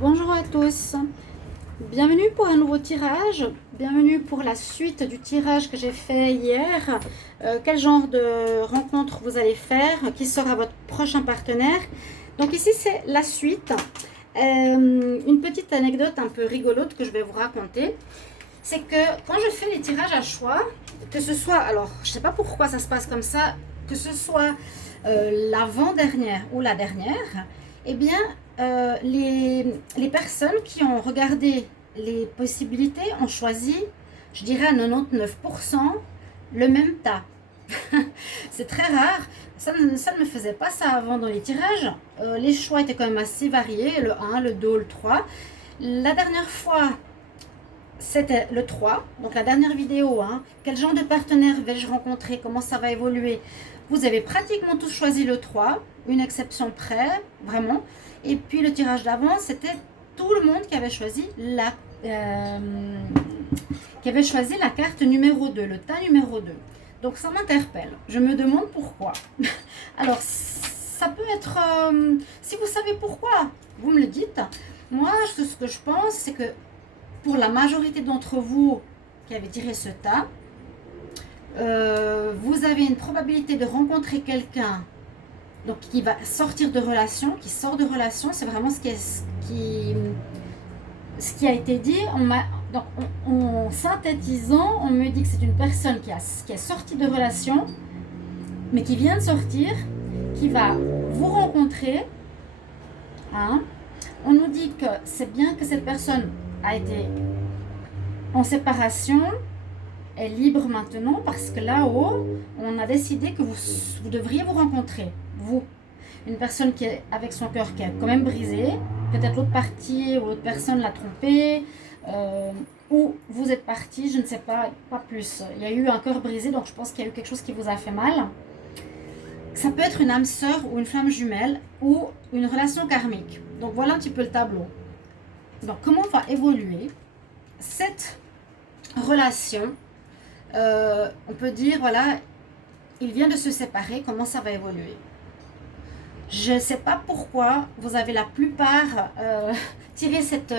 Bonjour à tous, bienvenue pour un nouveau tirage, bienvenue pour la suite du tirage que j'ai fait hier. Quel genre de rencontre vous allez faire, qui sera votre prochain partenaire. Donc ici c'est la suite. Une petite anecdote un peu rigolote que je vais vous raconter, c'est que quand je fais les tirages à choix, que ce soit, alors je sais pas pourquoi ça se passe comme ça, que ce soit l'avant-dernière ou la dernière, eh bien les personnes qui ont regardé les possibilités ont choisi, je dirais à 99%, le même tas. C'est très rare, ça ne me faisait pas ça avant dans les tirages. Les choix étaient quand même assez variés, le 1, le 2 ou le 3. La dernière fois, c'était le 3, donc la dernière vidéo, quel genre de partenaire vais-je rencontrer, comment ça va évoluer. Vous avez pratiquement tous choisi le 3, une exception près, vraiment. Et puis le tirage d'avant, c'était tout le monde qui avait choisi la carte numéro 2, le tas numéro 2. Donc ça m'interpelle, je me demande pourquoi. Alors ça peut être, si vous savez pourquoi, vous me le dites. Moi, ce que je pense, c'est que pour la majorité d'entre vous qui avez tiré ce tas, vous avez une probabilité de rencontrer quelqu'un donc qui va sortir de relation, qui sort de relation. C'est vraiment ce qui a été dit. En synthétisant, on me dit que c'est une personne qui est sortie de relation, mais qui vient de sortir, qui va vous rencontrer. On nous dit que c'est bien que cette personne a été en séparation, est libre maintenant, parce que là-haut, on a décidé que vous devriez vous rencontrer. Vous, une personne qui est avec son cœur qui est quand même brisé, peut-être l'autre partie ou l'autre personne l'a trompé, ou vous êtes parti, je ne sais pas, pas plus. Il y a eu un cœur brisé, donc je pense qu'il y a eu quelque chose qui vous a fait mal. Ça peut être une âme sœur ou une flamme jumelle ou une relation karmique. Donc voilà un petit peu le tableau. Donc comment va évoluer cette relation? On peut dire, voilà, il vient de se séparer, comment ça va évoluer? Je ne sais pas pourquoi vous avez la plupart tiré cette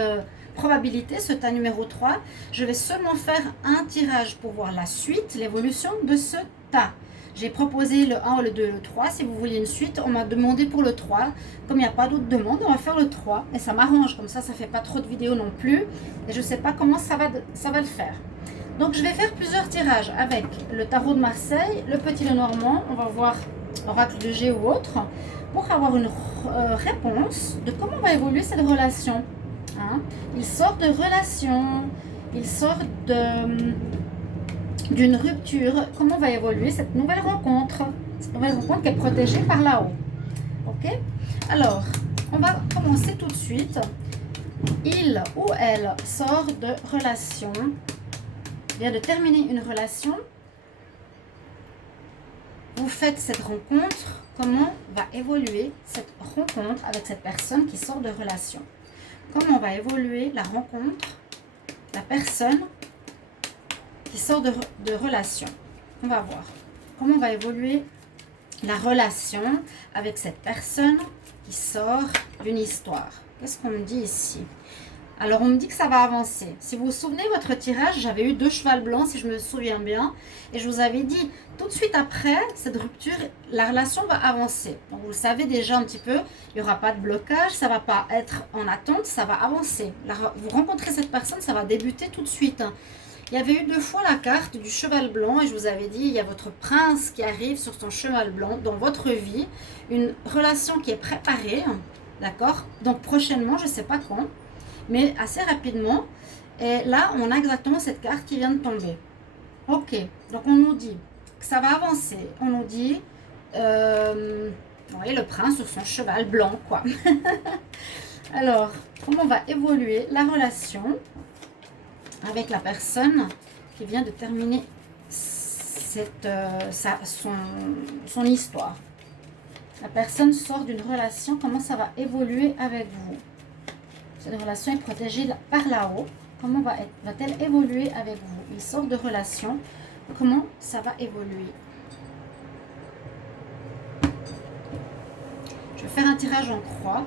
probabilité, ce tas numéro 3. Je vais seulement faire un tirage pour voir la suite, l'évolution de ce tas. J'ai proposé le 1, le 2, le 3. Si vous vouliez une suite, on m'a demandé pour le 3. Comme il n'y a pas d'autres demandes, on va faire le 3. Et ça m'arrange, comme ça ne fait pas trop de vidéos non plus. Et je ne sais pas comment ça va le faire. Donc je vais faire plusieurs tirages avec le tarot de Marseille, le petit Lenormand, on va voir oracle de G ou autre, pour avoir une réponse de comment va évoluer cette relation. Il sort de relation, il sort d'une rupture. Comment va évoluer cette nouvelle rencontre qui est protégée par là-haut. Ok? Alors, on va commencer tout de suite. Il ou elle sort de relation, vient de terminer une relation. Vous faites cette rencontre. Comment va évoluer cette rencontre avec cette personne qui sort de relation? Comment va évoluer la rencontre, la personne qui sort de relation? On va voir. Comment va évoluer la relation avec cette personne qui sort d'une histoire? Qu'est-ce qu'on me dit ici? Alors, on me dit que ça va avancer. Si vous vous souvenez, votre tirage, j'avais eu 2 chevals blancs, si je me souviens bien. Et je vous avais dit, tout de suite après cette rupture, la relation va avancer. Donc, vous le savez déjà un petit peu, il n'y aura pas de blocage, ça ne va pas être en attente, ça va avancer. Vous rencontrez cette personne, ça va débuter tout de suite. Il y avait eu 2 fois la carte du cheval blanc et je vous avais dit, il y a votre prince qui arrive sur son cheval blanc dans votre vie. Une relation qui est préparée, d'accord? Donc, prochainement, je ne sais pas quand, mais assez rapidement. Et là, on a exactement cette carte qui vient de tomber. Ok, donc on nous dit que ça va avancer. On nous dit, vous voyez, le prince sur son cheval blanc, quoi. Alors, comment va évoluer la relation avec la personne qui vient de terminer son histoire? La personne sort d'une relation, comment ça va évoluer avec vous? Cette relation est protégée par là-haut. Comment va-t-elle évoluer avec vous? Il sort de relation. Comment ça va évoluer? Je vais faire un tirage en croix.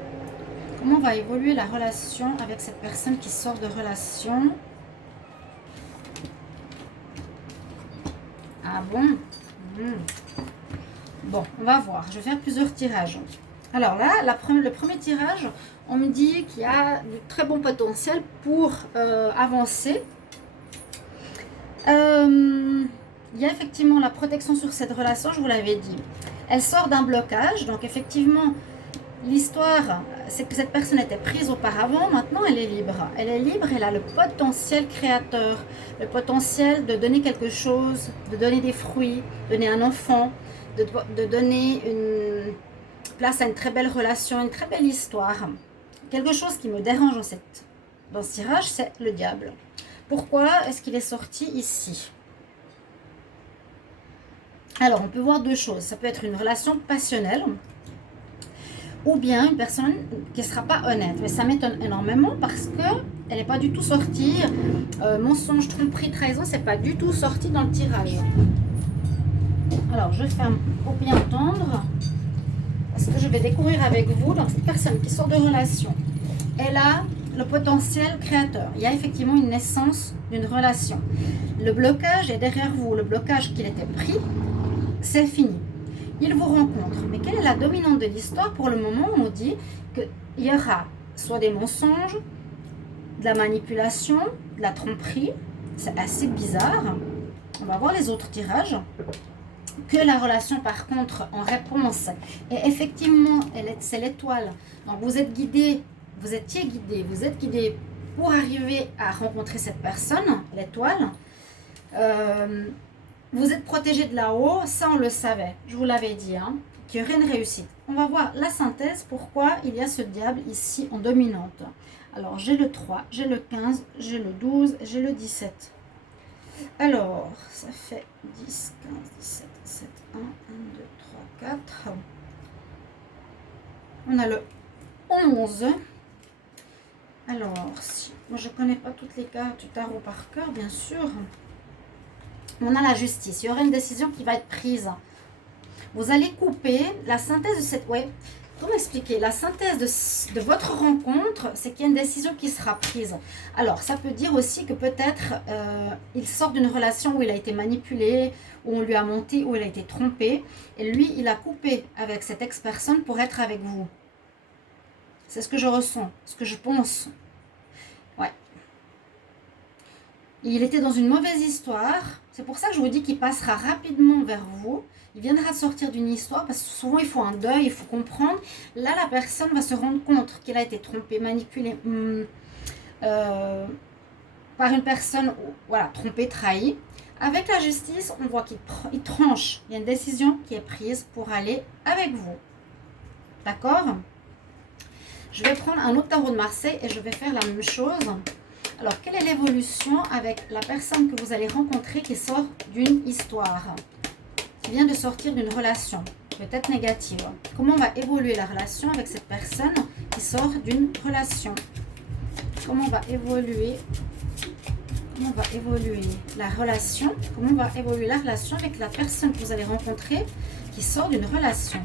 Comment va évoluer la relation avec cette personne qui sort de relation? Ah bon? Bon, on va voir. Je vais faire plusieurs tirages. Alors là, le premier tirage, on me dit qu'il y a du très bon potentiel pour avancer. Il y a effectivement la protection sur cette relation, je vous l'avais dit. Elle sort d'un blocage, donc effectivement, l'histoire, c'est que cette personne était prise auparavant, maintenant elle est libre. Elle est libre, elle a le potentiel créateur, le potentiel de donner quelque chose, de donner des fruits, donner un enfant, de donner une place à une très belle relation, une très belle histoire. Quelque chose qui me dérange dans ce tirage, c'est le diable. Pourquoi est-ce qu'il est sorti ici? Alors, on peut voir deux choses. Ça peut être une relation passionnelle ou bien une personne qui ne sera pas honnête. Mais ça m'étonne énormément parce qu'elle n'est pas du tout sortie. Mensonge, tromperie, trahison, c'est pas du tout sorti dans le tirage. Alors, je ferme pour bien entendre. Parce que je vais découvrir avec vous, donc cette personne qui sort de relation, elle a le potentiel créateur. Il y a effectivement une naissance d'une relation. Le blocage est derrière vous. Le blocage qu'il était pris, c'est fini. Il vous rencontre. Mais quelle est la dominante de l'histoire? Pour le moment, on nous dit qu'il y aura soit des mensonges, de la manipulation, de la tromperie. C'est assez bizarre. On va voir les autres tirages. Que la relation, par contre, en réponse, est effectivement, c'est l'étoile. Donc, vous êtes guidé, vous êtes guidé pour arriver à rencontrer cette personne, l'étoile. Vous êtes protégé de là-haut, ça on le savait, je vous l'avais dit, hein, qu'il y aurait une réussite. On va voir la synthèse, pourquoi il y a ce diable ici en dominante. Alors, j'ai le 3, j'ai le 15, j'ai le 12, j'ai le 17. Alors, ça fait 10, 15, 17, 7, 1, 1, 2, 3, 4. On a le 11. Alors, moi je ne connais pas toutes les cartes du tarot par cœur, bien sûr. On a la justice. Il y aura une décision qui va être prise. Vous allez couper la synthèse de cette... Ouais, comment expliquer? La synthèse de votre rencontre, c'est qu'il y a une décision qui sera prise. Alors, ça peut dire aussi que peut-être il sort d'une relation où il a été manipulé, où on lui a menti, où il a été trompé. Et lui, il a coupé avec cette ex-personne pour être avec vous. C'est ce que je ressens, ce que je pense. Ouais. Il était dans une mauvaise histoire. C'est pour ça que je vous dis qu'il passera rapidement vers vous. Il viendra de sortir d'une histoire parce que souvent il faut un deuil, il faut comprendre. Là, la personne va se rendre compte qu'elle a été trompée, manipulée par une personne, voilà, trompée, trahie. Avec la justice, on voit qu'il tranche. Il y a une décision qui est prise pour aller avec vous. D'accord? Je vais prendre un autre tarot de Marseille et je vais faire la même chose. Alors, quelle est l'évolution avec la personne que vous allez rencontrer qui sort d'une histoire, qui vient de sortir d'une relation, peut-être négative? Comment va évoluer la relation avec cette personne qui sort d'une relation? Comment va évoluer la relation? Comment va évoluer la relation avec la personne que vous allez rencontrer qui sort d'une relation?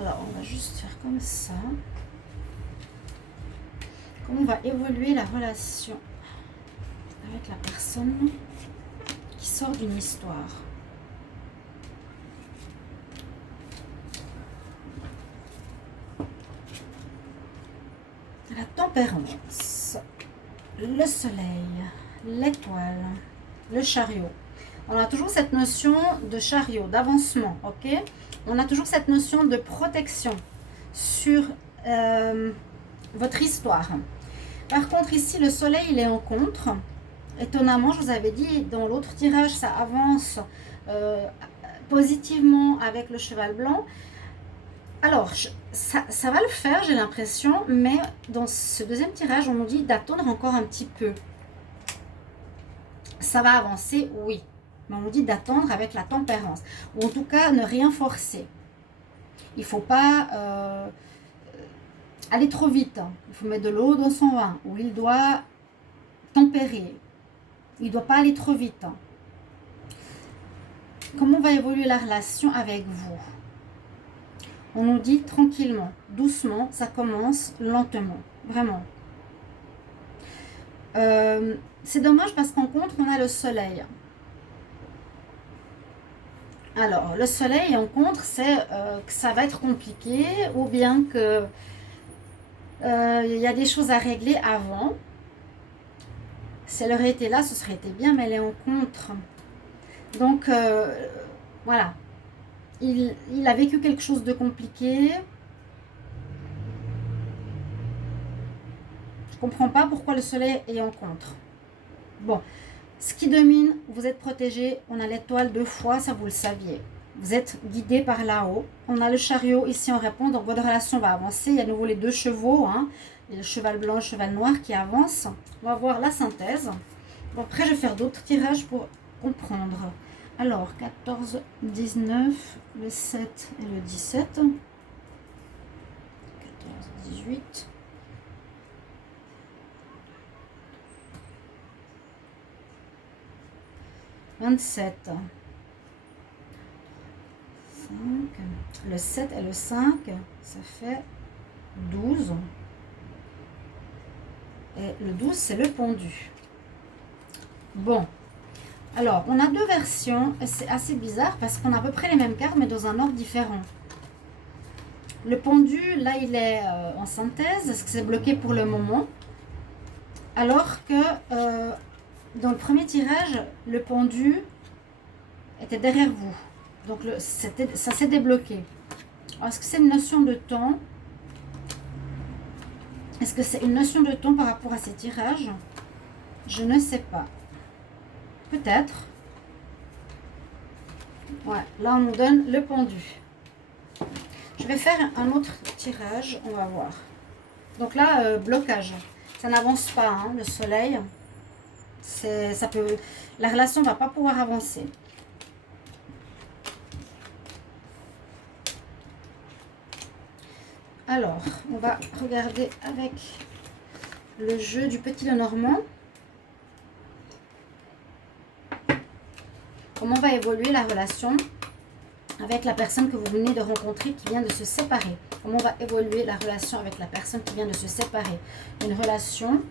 Alors, on va juste faire comme ça. Comment va évoluer la relation avec la personne qui sort d'une histoire? La tempérance, le soleil, l'étoile, le chariot. On a toujours cette notion de chariot, d'avancement, ok? On a toujours cette notion de protection sur votre histoire. Par contre, ici, le soleil, il est en contre. Étonnamment, je vous avais dit, dans l'autre tirage, ça avance positivement avec le cheval blanc. Alors, ça va le faire, j'ai l'impression, mais dans ce deuxième tirage, on nous dit d'attendre encore un petit peu. Ça va avancer, oui, mais on nous dit d'attendre avec la tempérance, ou en tout cas, ne rien forcer. Il ne faut pas aller trop vite. Il faut mettre de l'eau dans son vin, ou il doit tempérer. Il ne doit pas aller trop vite. Comment va évoluer la relation avec vous? On nous dit tranquillement, doucement, ça commence lentement, vraiment. C'est dommage parce qu'en contre, on a le soleil. Alors, le soleil en contre, c'est que ça va être compliqué ou bien que il y a des choses à régler avant. Si elle aurait été là, ce serait été bien, mais elle est en contre. Donc, voilà. Il a vécu quelque chose de compliqué. Je comprends pas pourquoi le soleil est en contre. Bon, ce qui domine, vous êtes protégé. On a l'étoile 2 fois, ça vous le saviez. Vous êtes guidé par là-haut. On a le chariot ici en réponse, donc votre relation va avancer. Il y a à nouveau les 2 chevaux, hein, le cheval blanc, le cheval noir qui avancent. On va voir la synthèse. Bon, après, je vais faire d'autres tirages pour comprendre. Alors, 14, 19, le 7 et le 17. 14, 18. 27. 5. Le 7 et le 5, ça fait 12. Et le 12, c'est le pendu. Bon. Alors, on a 2 versions et c'est assez bizarre parce qu'on a à peu près les mêmes cartes mais dans un ordre différent. Le pendu, là, il est en synthèse, parce que c'est bloqué pour le moment. Alors que dans le premier tirage, le pendu était derrière vous. Donc, ça s'est débloqué. Est-ce que c'est une notion de temps? Est-ce que c'est une notion de temps par rapport à ces tirages? Je ne sais pas. Peut-être. Ouais, là on nous donne le pendu. Je vais faire un autre tirage, on va voir. Donc là, blocage. Ça n'avance pas, hein, le soleil. La relation ne va pas pouvoir avancer. Alors, on va regarder avec le jeu du petit Lenormand. Comment va évoluer la relation avec la personne que vous venez de rencontrer qui vient de se séparer? Comment va évoluer la relation avec la personne qui vient de se séparer? Une relation,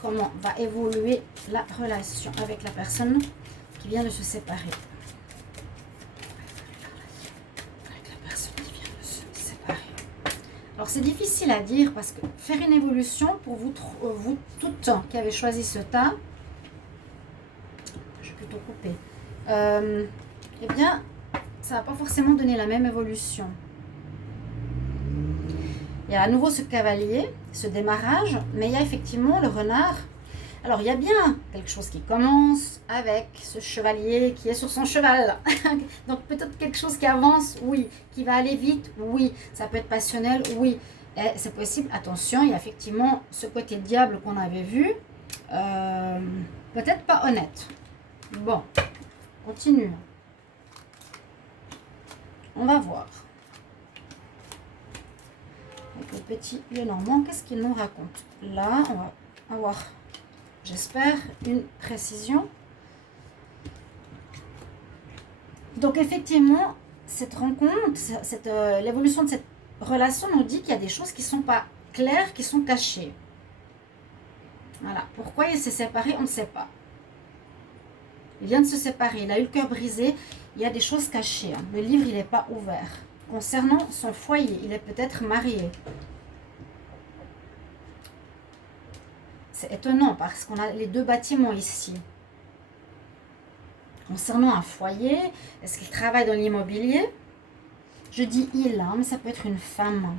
comment va évoluer la relation avec la personne qui vient de se séparer? Avec la personne qui vient de se séparer. Alors c'est difficile à dire parce que faire une évolution pour vous toutes qui avez choisi ce tas, je vais plutôt couper. Eh bien, ça va pas forcément donner la même évolution. Il y a à nouveau ce cavalier, ce démarrage, mais il y a effectivement le renard. Alors, il y a bien quelque chose qui commence avec ce chevalier qui est sur son cheval. Donc, peut-être quelque chose qui avance, oui. Qui va aller vite, oui. Ça peut être passionnel, oui. Et c'est possible. Attention, il y a effectivement ce côté diable qu'on avait vu. Peut-être pas honnête. Bon, continue. On va voir. Avec le petit Lenormand, qu'est-ce qu'il nous raconte? Là, on va avoir, j'espère, une précision. Donc, effectivement, cette rencontre, l'évolution de cette relation nous dit qu'il y a des choses qui ne sont pas claires, qui sont cachées. Voilà. Pourquoi il s'est séparé, on ne sait pas. Il vient de se séparer, il a eu le cœur brisé. Il y a des choses cachées. Hein. Le livre, il n'est pas ouvert. Concernant son foyer, il est peut-être marié. C'est étonnant parce qu'on a les 2 bâtiments ici. Concernant un foyer, est-ce qu'il travaille dans l'immobilier? Je dis il, hein, mais ça peut être une femme.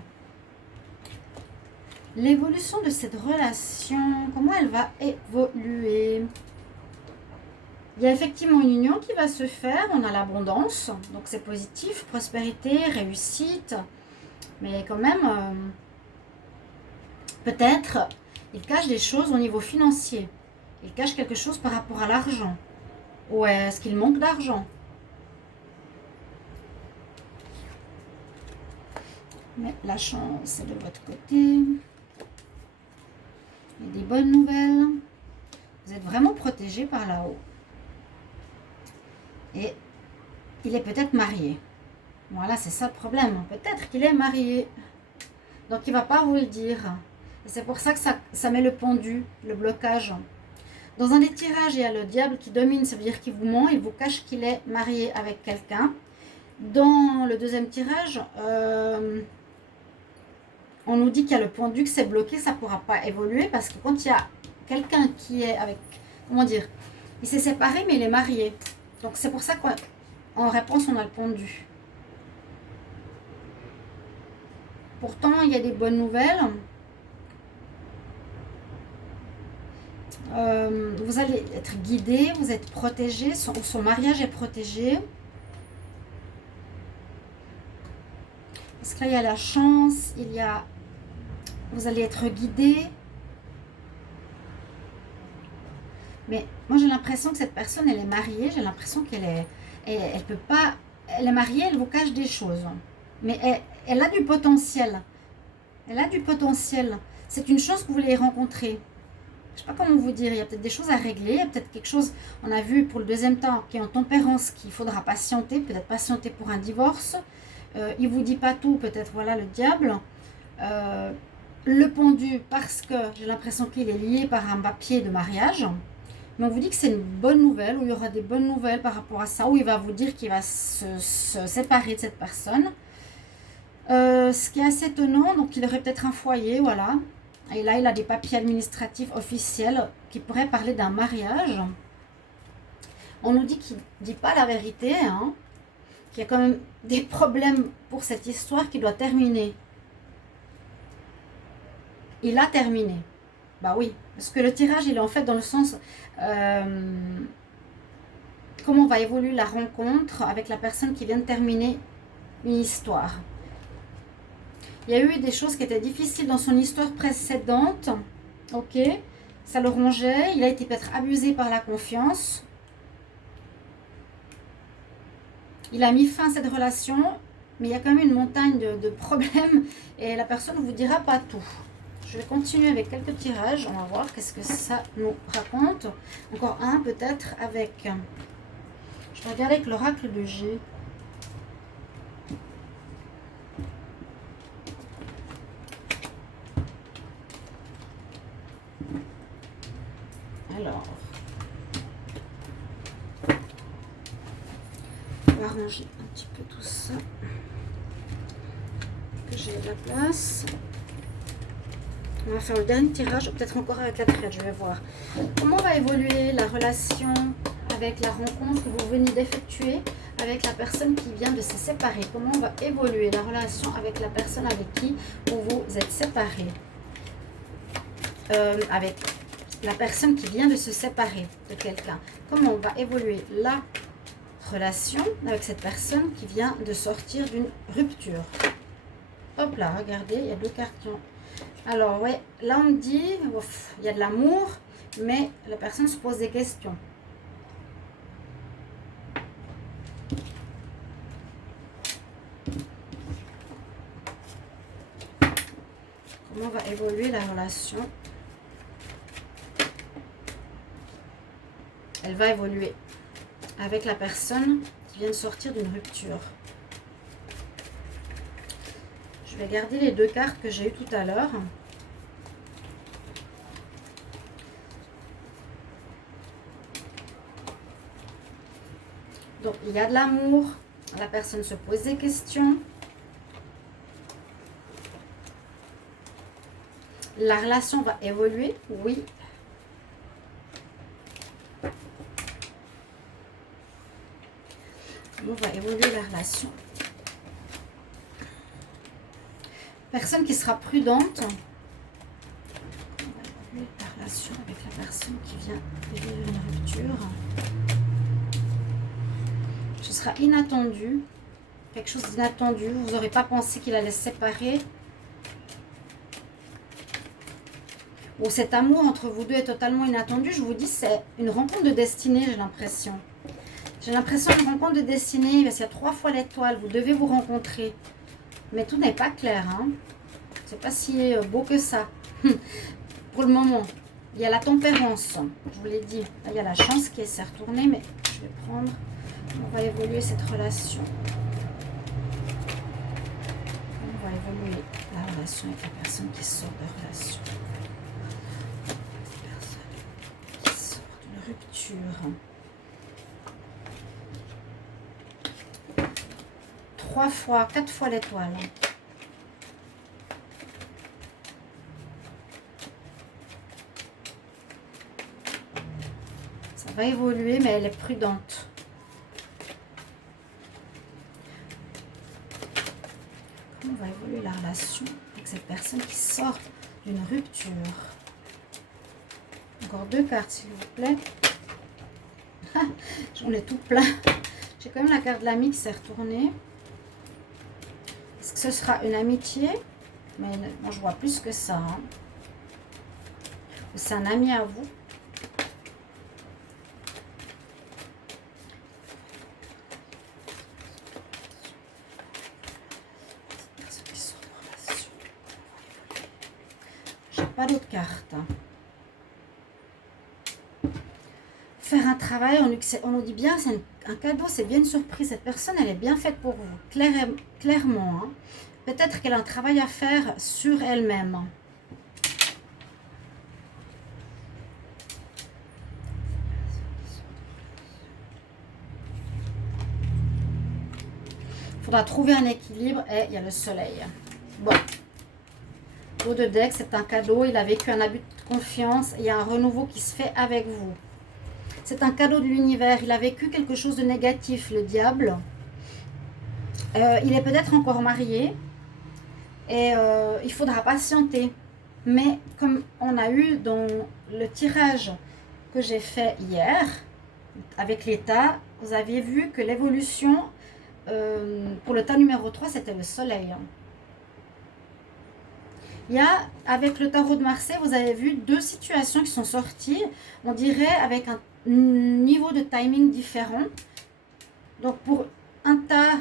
L'évolution de cette relation, comment elle va évoluer? Il y a effectivement une union qui va se faire, on a l'abondance, donc c'est positif, prospérité, réussite, mais quand même, peut-être, il cache des choses au niveau financier, il cache quelque chose par rapport à l'argent, ou est-ce qu'il manque d'argent? Mais la chance est de votre côté, il y a des bonnes nouvelles, vous êtes vraiment protégé par là-haut. Et il est peut-être marié. Voilà, c'est ça le problème. Peut-être qu'il est marié. Donc, il ne va pas vous le dire. Et c'est pour ça que ça met le pendu, le blocage. Dans un des tirages, il y a le diable qui domine, ça veut dire qu'il vous ment, il vous cache qu'il est marié avec quelqu'un. Dans le deuxième tirage, on nous dit qu'il y a le pendu, que c'est bloqué, ça ne pourra pas évoluer parce que quand il y a quelqu'un qui est avec, comment dire, il s'est séparé mais il est marié. Donc c'est pour ça qu'en réponse, on a le pendu. Pourtant, il y a des bonnes nouvelles. Vous allez être guidé, vous êtes protégé, son mariage est protégé. Parce que là, il y a la chance, vous allez être guidé. Mais moi, j'ai l'impression que cette personne, elle est mariée. J'ai l'impression elle peut pas, elle est mariée, elle vous cache des choses. Mais elle a du potentiel. Elle a du potentiel. C'est une chance que vous l'ayez rencontrée. Je ne sais pas comment vous dire, il y a peut-être des choses à régler, il y a peut-être quelque chose, on a vu pour le deuxième temps, qui est en tempérance, qu'il faudra patienter, peut-être patienter pour un divorce. Il ne vous dit pas tout, peut-être, voilà le diable. Le pendu, parce que j'ai l'impression qu'il est lié par un papier de mariage. Mais on vous dit que c'est une bonne nouvelle, où il y aura des bonnes nouvelles par rapport à ça, où il va vous dire qu'il va se séparer de cette personne. Ce qui est assez étonnant, donc il aurait peut-être un foyer, voilà. Et là, il a des papiers administratifs officiels qui pourraient parler d'un mariage. On nous dit qu'il ne dit pas la vérité, hein, qu'il y a quand même des problèmes pour cette histoire qui doit terminer. Il a terminé. Bah oui, parce que le tirage, il est en fait dans le sens... comment va évoluer la rencontre avec la personne qui vient de terminer une histoire. Il y a eu des choses qui étaient difficiles dans son histoire précédente. Ok, ça le rongeait. Il a été peut-être abusé par la confiance. Il a mis fin à cette relation, mais il y a quand même une montagne de problèmes et la personne ne vous dira pas tout. Je vais continuer avec quelques tirages. On va voir qu'est-ce que ça nous raconte. Encore un peut-être avec... Je vais regarder avec l'oracle de G. Alors, on va ranger un petit peu tout ça, que j'ai de la place. On va faire le dernier tirage, peut-être encore avec la triade, je vais voir. Comment va évoluer la relation avec la rencontre que vous venez d'effectuer avec la personne qui vient de se séparer? Comment va évoluer la relation avec la personne avec qui vous vous êtes séparé? Avec la personne qui vient de se séparer de quelqu'un. Comment va évoluer la relation avec cette personne qui vient de sortir d'une rupture? Hop là, regardez, il y a deux cartons. Alors, ouais, là on me dit, ouf, il y a de l'amour, mais la personne se pose des questions. Comment va évoluer la relation? Elle va évoluer avec la personne qui vient de sortir d'une rupture. Je vais garder les deux cartes que j'ai eues tout à l'heure. Donc, il y a de l'amour. La personne se pose des questions. La relation va évoluer, oui. Comment va évoluer la relation? Personne qui sera prudente. Comment va évoluer la relation avec la personne qui vient de vivre une rupture? Ce sera inattendu. Quelque chose d'inattendu. Vous n'aurez pas pensé qu'il allait se séparer. Ou cet amour entre vous deux est totalement inattendu. Je vous dis, c'est une rencontre de destinée, j'ai l'impression. J'ai l'impression d'une rencontre de destinée, parce qu'il y a 3 fois l'étoile, vous devez vous rencontrer. Mais tout n'est pas clair, hein. C'est pas si beau que ça. Pour le moment, il y a la tempérance, je vous l'ai dit. Là, il y a la chance qui s'est retournée, mais je vais prendre... On va évoluer cette relation. évoluer la relation avec la personne qui sort de relation. La personne qui sort d'une rupture. 3 fois, 4 fois l'étoile. Ça va évoluer, mais elle est prudente. Comment va évoluer la relation avec cette personne qui sort d'une rupture? Encore 2 cartes, s'il vous plaît. J'en ai tout plein. J'ai quand même la carte de l'ami qui s'est retournée. Est-ce que ce sera une amitié? Mais bon, je vois plus que ça. Hein. C'est un ami à vous. J'ai pas d'autres cartes. Faire un travail, on nous dit bien, c'est un cadeau, c'est bien une surprise. Cette personne, elle est bien faite pour vous, clairement. Hein. Peut-être qu'elle a un travail à faire sur elle-même. Il faudra trouver un équilibre et il y a le soleil. Bon. L'eau de deck, c'est un cadeau. Il a vécu un abus de confiance. Il y a un renouveau qui se fait avec vous. C'est un cadeau de l'univers. Il a vécu quelque chose de négatif, le diable. Il est peut-être encore marié. Et il faudra patienter. Mais comme on a eu dans le tirage que j'ai fait hier, avec l'état, vous aviez vu que l'évolution, pour le tas numéro 3, c'était le soleil. Il y a, avec le tarot de Marseille, vous avez vu 2 situations qui sont sorties. On dirait avec un niveau de timing différent. Donc pour un tas,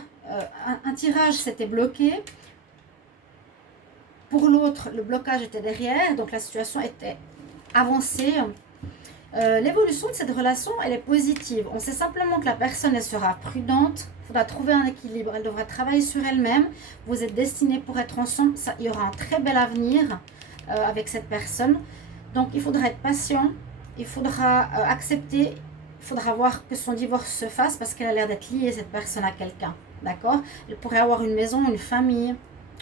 un tirage s'était bloqué. Pour l'autre, le blocage était derrière. Donc la situation était avancée. L'évolution de cette relation, elle est positive. On sait simplement que la personne, elle sera prudente. Il faudra trouver un équilibre. Elle devra travailler sur elle-même. Vous êtes destinés pour être ensemble. Ça, il y aura un très bel avenir avec cette personne. Donc, il faudra être patient. Il faudra accepter. Il faudra voir que son divorce se fasse parce qu'elle a l'air d'être liée, cette personne, à quelqu'un. D'accord? Elle pourrait avoir une maison, une famille.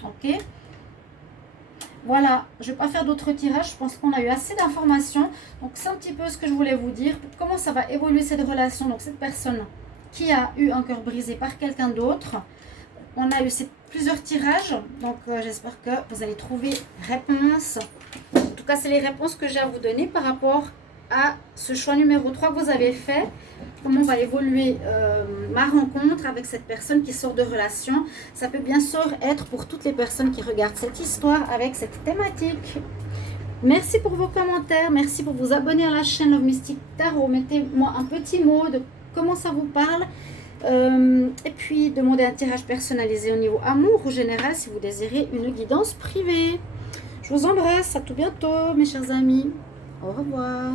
Ok? Voilà, je ne vais pas faire d'autres tirages, je pense qu'on a eu assez d'informations. Donc c'est un petit peu ce que je voulais vous dire, comment ça va évoluer cette relation. Donc cette personne qui a eu un cœur brisé par quelqu'un d'autre, on a eu plusieurs tirages, donc j'espère que vous allez trouver réponse. En tout cas, c'est les réponses que j'ai à vous donner par rapport à ce choix numéro 3 que vous avez fait. Comment va évoluer ma rencontre avec cette personne qui sort de relation. Ça peut bien sûr être pour toutes les personnes qui regardent cette histoire avec cette thématique. Merci pour vos commentaires. Merci pour vous abonner à la chaîne Love Mystic Tarot. Mettez-moi un petit mot de comment ça vous parle. Et puis, demandez un tirage personnalisé au niveau amour ou général si vous désirez une guidance privée. Je vous embrasse. À tout bientôt, mes chers amis. Au revoir.